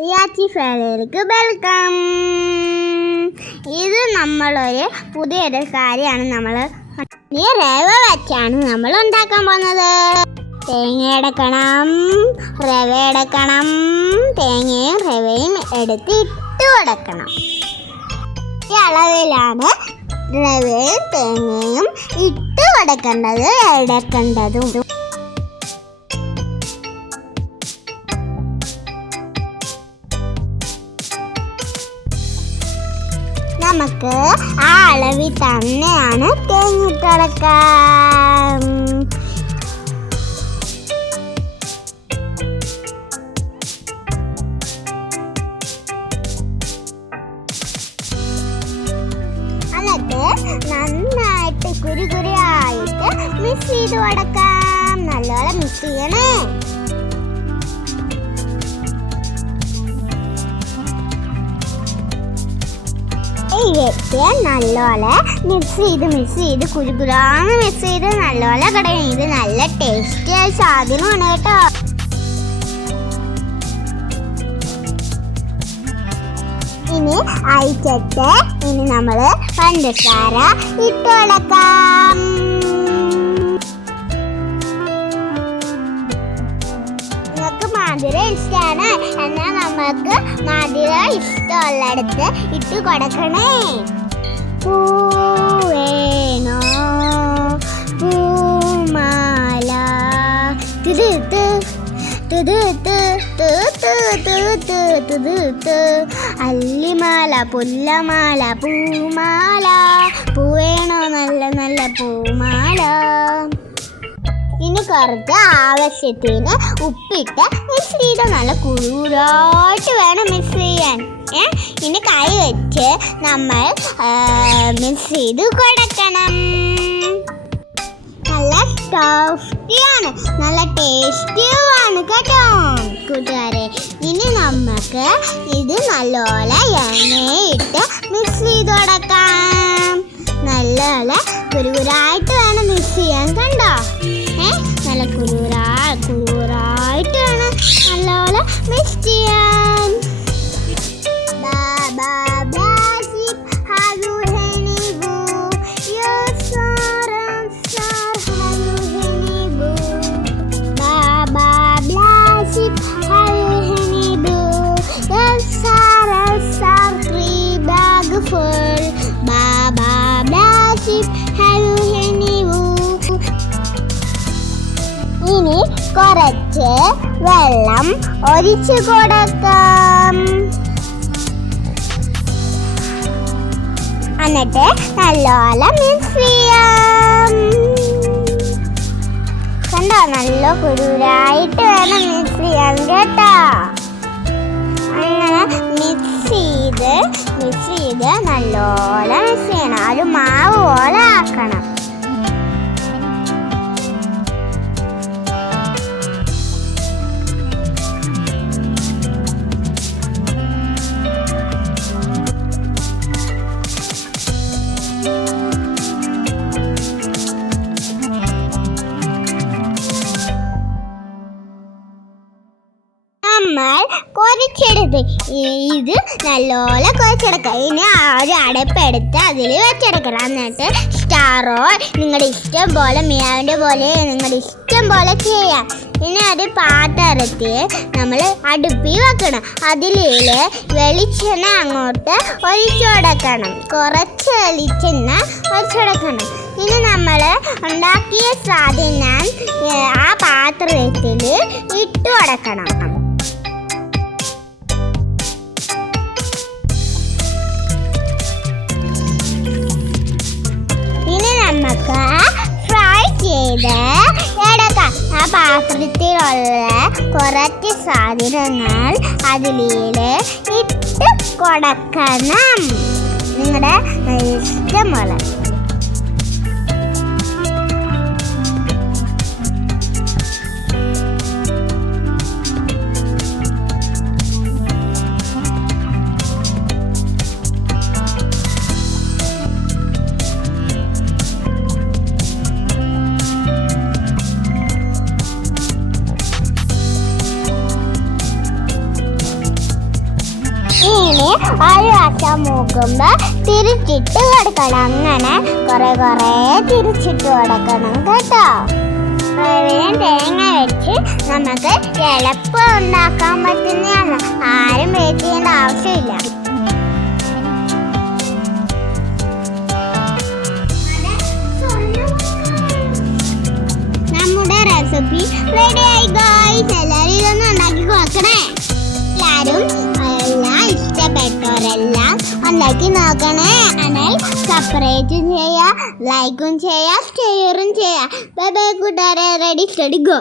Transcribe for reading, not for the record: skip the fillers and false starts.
ഫാമിലിക്ക് വെൽക്കം. ഇത് നമ്മളൊരു പുതിയൊരു കാര്യമാണ്. റവ വെച്ചാണ് നമ്മൾ ഉണ്ടാക്കാൻ പോകുന്നത്. തേങ്ങ എടുക്കണം, റവ എടുക്കണം. തേങ്ങയും റവയും എടുത്ത് ഇട്ട് കൊടുക്കണം. ഈ അളവിലാണ് റവയും തേങ്ങയും ഇട്ട് എടുക്കേണ്ടതും. നമുക്ക് ആ അളവിൽ തന്നെയാണ് തേങ്ങിട്ടടക്കാം. എന്നിട്ട് നന്നായിട്ട് കുരുകുരായിട്ട് മിക്സ് ചെയ്ത് കൊടുക്കാം. നല്ലോണം മിക്സ് ചെയ്യണേ. നല്ലോലെ മിക്സ് ചെയ്ത് കുരുകുരാന്ന് മിക്സ് ചെയ്ത് നല്ലോലെ കടയും. ഇത് നല്ല ടേസ്റ്റി ആയ സാധനമാണ് കേട്ടോ. ഇനി അയച്ചിട്ട് നമ്മള് പഞ്ചസാര ഇട്ട് കൊടുക്കാം. മധുരം ഇഷ്ടമാണ് എന്നാൽ നമുക്ക് മധുരം ഇഷ്ടമുള്ളിടത്ത് ഇട്ട് കൊടുക്കണേ. പൂവേണോ പൂമാല അല്ലിമാല പുല്ലമാല പൂമാല പൂവേണോ നല്ല നല്ല പൂമാല. ഇനി കുറച്ച് ആവശ്യത്തിന് ഉപ്പിട്ട് മിക്സ് ചെയ്ത് നല്ല കുറുകുരായിട്ട് വേണം മിക്സ് ചെയ്യാൻ. ഇനി കൈ വെച്ച് നമ്മൾ മിക്സ് ചെയ്ത് കൊടുക്കണം. നല്ല സോഫ്റ്റിയാണ്, നല്ല ടേസ്റ്റിയുമാണ് കേട്ടോ കൂട്ടുകാരെ. ഇനി നമുക്ക് ഇത് നല്ലോണം എണ്ണയിട്ട് മിക്സ് ചെയ്ത് കൊടുക്കാം. നല്ലോണം കുരുകുരായിട്ട് വേണം മിക്സ് ചെയ്യാൻ. കണ്ടോ നല്ല കുരുകുരായിട്ട് വേണം നല്ലോണം മിക്സ് ചെയ്യാൻ. ഇനി കുറച്ച് വെള്ളം ഒഴിച്ചു കൊടുക്കാം. എന്നിട്ട് നല്ലോണം മിക്സ് ചെയ്യാം. കണ്ടോ നല്ല കുരുരായിട്ട് വേണം മിക്സ് ചെയ്യാൻ കേട്ടോ. അങ്ങനെ മിക്സ് ചെയ്ത് നല്ലോണം മിക്സ് ചെയ്യണം. അത് മാവ് പോലെ ആക്കണം. നമ്മൾ കുഴച്ചെടുത്ത് ഇത് നല്ലോണം കുഴച്ചെടുക്കുക. ഇനി ഒരു അടപ്പെടുത്ത് അതിൽ വെച്ചെടുക്കണം. എന്നിട്ട് സ്റ്റാറോ നിങ്ങളുടെ ഇഷ്ടം പോലെ മിയാവിൻ്റെ പോലെ നിങ്ങളുടെ ഇഷ്ടം പോലെ ചെയ്യാം. ഇനി അത് പാത്രത്തിൽ നമ്മൾ അടുപ്പിൽ വെക്കണം. അതിൽ വെളിച്ചെണ്ണ അങ്ങോട്ട് ഒഴിച്ചു കൊടുക്കണം. കുറച്ച് വെളിച്ചെണ്ണ ഒഴിച്ചു കൊടുക്കണം. ഇനി നമ്മൾ ഉണ്ടാക്കിയ സാധനം ആ പാത്രത്തിൽ ഇട്ട് കൊടുക്കണം. നമുക്ക് ഫ്രൈ ചെയ്ത് എടുക്കാം. ആ പാത്രത്തിലുള്ള കുറച്ച് സാധനങ്ങൾ അതിലേ ഇട്ട് കൊടുക്കണം. നിങ്ങളുടെ ഇഷ്ടം പോലെ. ഇനി ഒരു വശം മൂക്കുമ്പോൾ തിരിച്ചിട്ട് കൊടുക്കണം. അങ്ങനെ കുറെ തിരിച്ചിട്ട് കൊടുക്കണം കേട്ടോ. തേങ്ങ വെച്ച് നമുക്ക് എളുപ്പം ഉണ്ടാക്കാൻ പറ്റുന്നതാണ്. ആരും വെയിറ്റ് ചെയ്യേണ്ട ആവശ്യമില്ല. നമ്മുടെ റെസിപ്പി റെഡി ആയി ഗായ്സ്. എല്ലാവരും ഇതൊന്നും ഉണ്ടാക്കി നോക്കണേ. എല്ലാവരും എല്ലാം ഇഷ്ടപ്പെട്ടവരെല്ലാം ഉണ്ടാക്കി നോക്കണേ. ചാനൽ സബ്സ്ക്രൈബ് ചെയ്യുക, ലൈക്കും ചെയ്യുക, ഷെയറും ചെയ്യുക. ബൈ ബൈ കൂട്ടുകാരെ. Ready steady go.